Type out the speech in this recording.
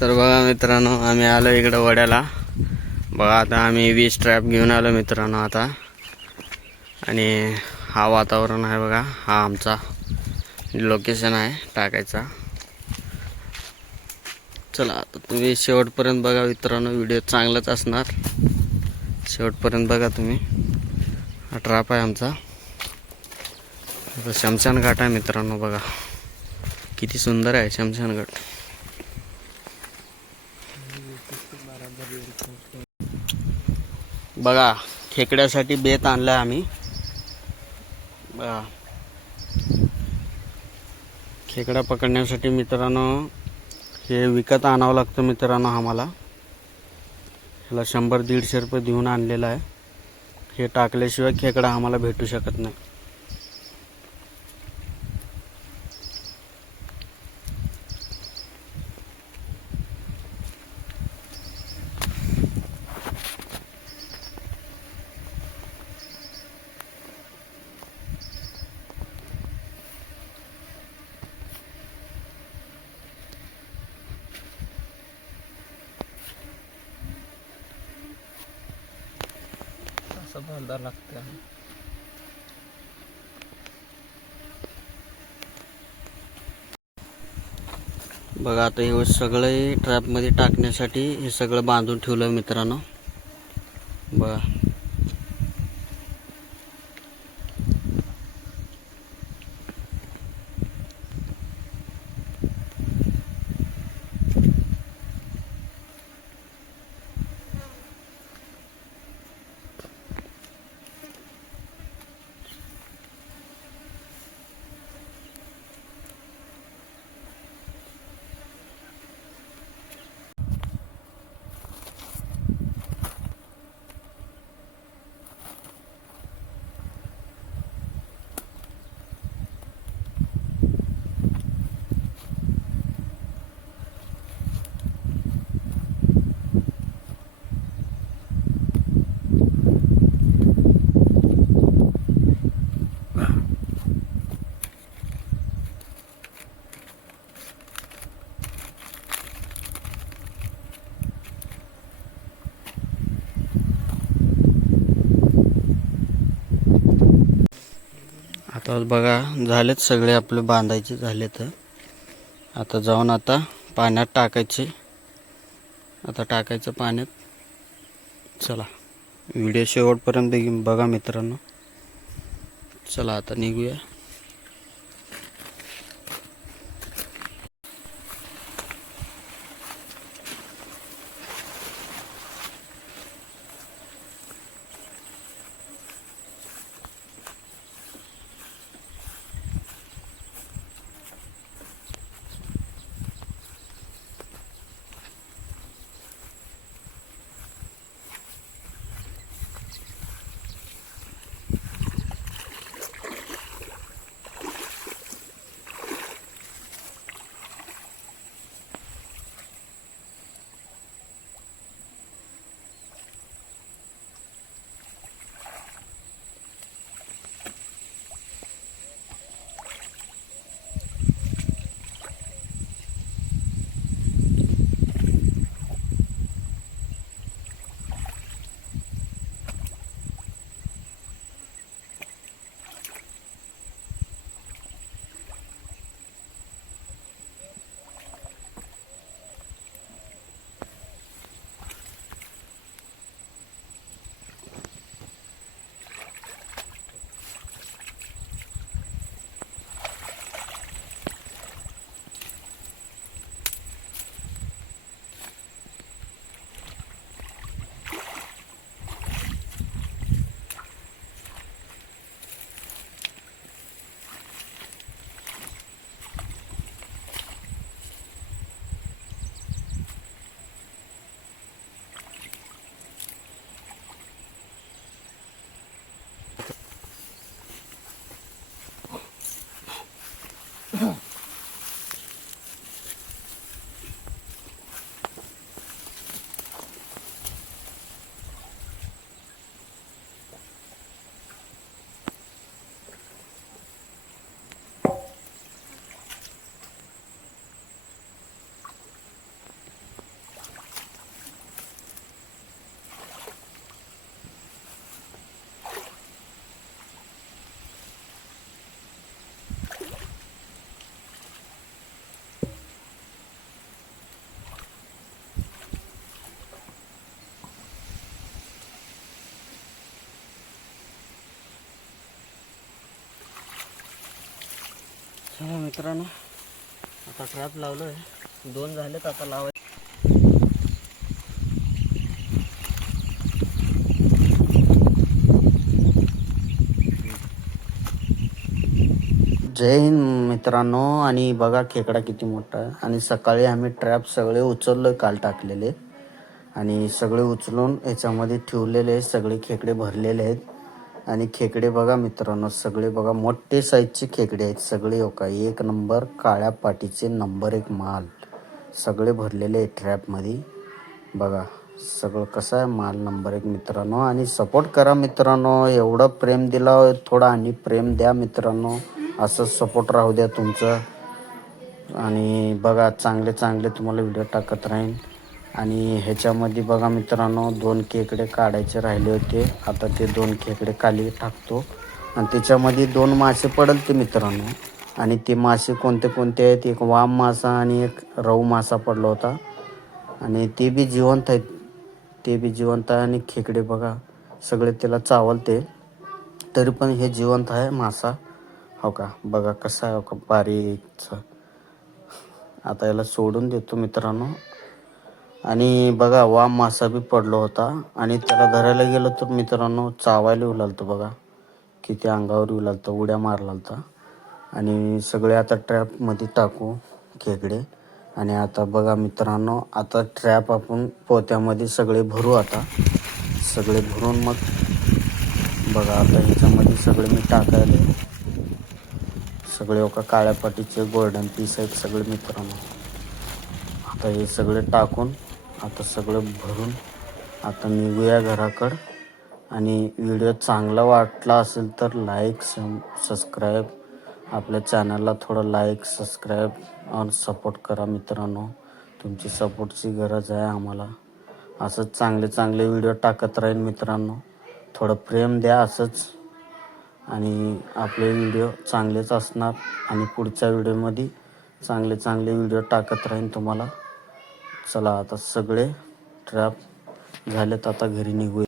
तर बघा मित्रांनो, आम्ही आलो इकडं वड्याला. बघा आता आम्ही 20 ट्रॅप घेऊन आलो मित्रांनो आता. आणि हा वातावरण आहे बघा, हा आमचा लोकेशन आहे टाकायचा. चला आता तुम्ही शेवटपर्यंत बघा मित्रांनो, व्हिडिओ चांगलाच असणार. शेवटपर्यंत बघा तुम्ही. हा ट्रॅप आहे आमचा. शमशान घाट आहे मित्रांनो, बघा किती सुंदर आहे शमशान घाट. बघा खेकड्यासाठी बेत आणलाय आम्ही. बघा खेकडा पकडण्यासाठी मित्रांनो हे विकत आणावं लागतं मित्रांनो आम्हाला. ह्याला 100-150 रुपये देऊन आणलेलं आहे. हे टाकल्याशिवाय खेकडा आम्हाला भेटू शकत नाही. असं बांधावं लागतं. बघा आता हे सगळे ट्रॅपमध्ये टाकण्यासाठी हे सगळं बांधून ठेवलं मित्रांनो. बघा आता बघा झालेत सगळे आपले बांधायचे झालेत. आता जाऊन आता पाण्यात टाकायचे. आता टाकायचं पाण्यात. चला व्हिडिओ शेवटपर्यंत बघा मित्रांनो. चला आता निघूया. चला मित्रांनो, आता ट्रॅप लावलो आहे, 2 झालेत आता लावायचे. जय हिंद मित्रांनो. आणि बघा खेकडा किती मोठा आहे. आणि सकाळी आम्ही ट्रॅप सगळे उचललो, काल टाकलेले, आणि सगळे उचलून याच्यामध्ये ठेवलेले, सगळे खेकडे भरलेले आहेत. आणि खेकडे बघा मित्रांनो, सगळे बघा मोठे साईजचे खेकडे आहेत सगळे. हो का, 1 नंबर काळ्या पाटीचे नंबर 1 माल सगळे भरलेले आहेत ट्रॅपमध्ये. बघा सगळं कसं आहे, माल नंबर 1 मित्रांनो. आणि सपोर्ट करा मित्रांनो, एवढं प्रेम दिला, थोडा आणि प्रेम द्या मित्रांनो, असंच सपोर्ट राहू द्या तुमचं. आणि बघा चांगले चांगले तुम्हाला व्हिडिओ टाकत राहीन. आणि ह्याच्यामध्ये बघा मित्रांनो, 2 खेकडे काढायचे राहिले होते, आता ते 2 खेकडे खाली टाकतो. आणि त्याच्यामध्ये 2 मासे पडल ते मित्रांनो. आणि ते मासे कोणते कोणते आहेत, एक वाम मासा आणि एक रहू मासा पडला होता. आणि ते बी जिवंत आहेत, ते बी जिवंत आहे. आणि खेकडे बघा सगळे त्याला चावलते, तरी पण हे जिवंत आहे मासा. हो का, बघा कसा आहे, हो का बारीकचा. आता याला सोडून देतो मित्रांनो. आणि बघा वाम मासा बी पडला होता, आणि त्याला धरायला गेलो तर मित्रांनो चावायला येऊ लागतो. बघा किती अंगावर येऊ लागतं, उड्या मारला होता. आणि सगळे आता ट्रॅपमध्ये टाकू खेकडे. आणि आता बघा मित्रांनो, आता ट्रॅप आपण पोत्यामध्ये सगळे भरू. आता सगळे भरून मग बघा आता ह्याच्यामध्ये सगळे मी टाकायले सगळे. का काळ्या पाटीचे गोल्डन पीस आहेत सगळे मित्रांनो. आता हे सगळे टाकून आता सगळं भरून आता निघूया घराकडं. आणि व्हिडिओ चांगला वाटला असेल तर लाईक सबस्क्राईब, आपल्या चॅनलला थोडं लाईक सबस्क्राईब आणि सपोर्ट करा मित्रांनो. तुमची सपोर्टची गरज आहे आम्हाला. असंच चांगले चांगले व्हिडिओ टाकत राहीन मित्रांनो. थोडं प्रेम द्या असंच. आणि आपले व्हिडिओ चांगलेच असणार. आणि पुढच्या व्हिडिओमध्ये चांगले चांगले व्हिडिओ टाकत राहीन तुम्हाला. चला आता सगळे ट्रॅप झालेत, आता घरी निघूया.